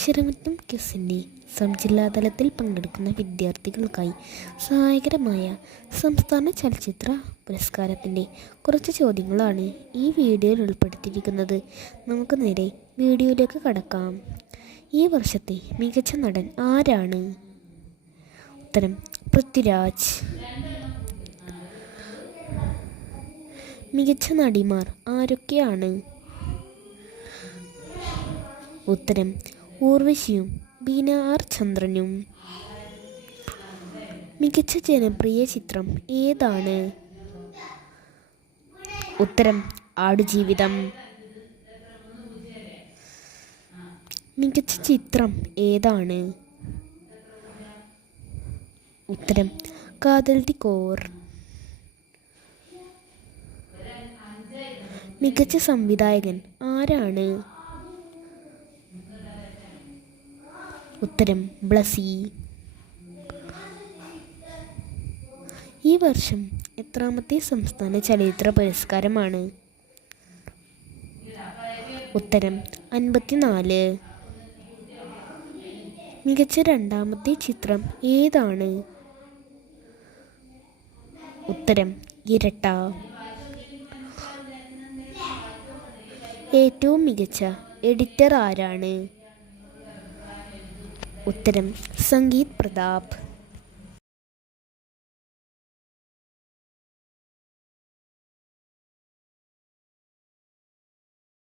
അക്ഷരമുറ്റം ക്വിസിൻ്റെ സബ്ജില്ലാതലത്തിൽ പങ്കെടുക്കുന്ന വിദ്യാർത്ഥികൾക്കായി സഹായകരമായ സംസ്ഥാന ചലച്ചിത്ര പുരസ്കാരത്തിൻ്റെ കുറച്ച് ചോദ്യങ്ങളാണ് ഈ വീഡിയോയിൽ ഉൾപ്പെടുത്തിയിരിക്കുന്നത്. നമുക്ക് നേരെ വീഡിയോയിലേക്ക് കടക്കാം. ഈ വർഷത്തെ മികച്ച നടൻ ആരാണ്? ഉത്തരം പൃഥ്വിരാജ്. മികച്ച നടിമാർ ആരൊക്കെയാണ്? ഉത്തരം ഊർവശിയും ബീന ആർ ചന്ദ്രനും. മികച്ച ജനപ്രിയ ചിത്രം ഏതാണ്? ഉത്തരം ആടുജീവിതം. മികച്ച ചിത്രം ഏതാണ്? ഉത്തരം കാതൽ ദി കോർ. മികച്ച സംവിധായകൻ ആരാണ്? ഉത്തരം ബ്ലസി. ഈ വർഷം എത്രാമത്തെ സംസ്ഥാന ചലച്ചിത്ര പുരസ്കാരമാണ്? ഉത്തരം 54. മികച്ച രണ്ടാമത്തെ ചിത്രം ഏതാണ്? ഉത്തരം ഇരട്ട. ഏറ്റവും മികച്ച എഡിറ്റർ ആരാണ്? ഉത്തരം സംഗീത് പ്രതാപ്.